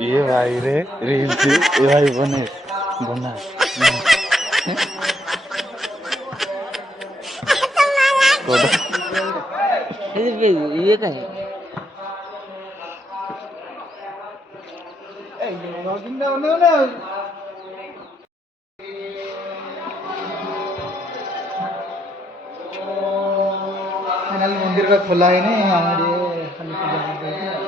ये भाई रे रील्स ये भाई बने बना कोड ये का है फाइनली मंदिर का खुला है नहीं हमारे खाली पूजा करते हैं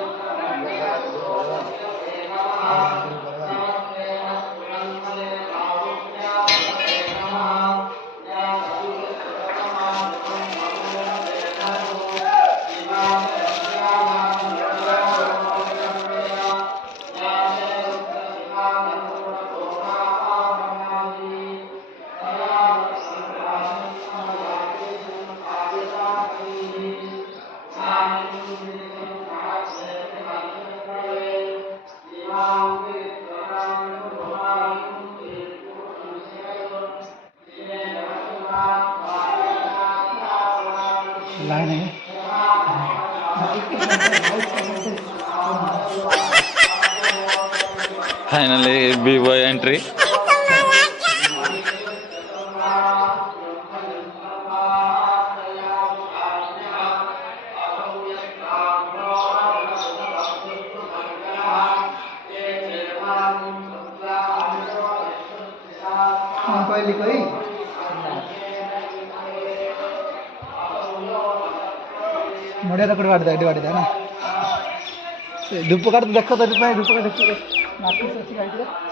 लाइन है फाइनली बी बॉय एंट्री पहले कोई नोड़े रकड़ वाड़दा ना धूप काट देखो तो धूप काट देखो नाक से गाइड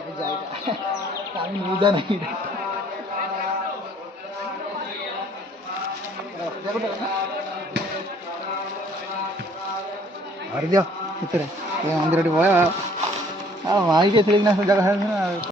पे जाएगा टाइम मुदा नहीं हर दिया इतने मंदिर वहाँ के जगह है ना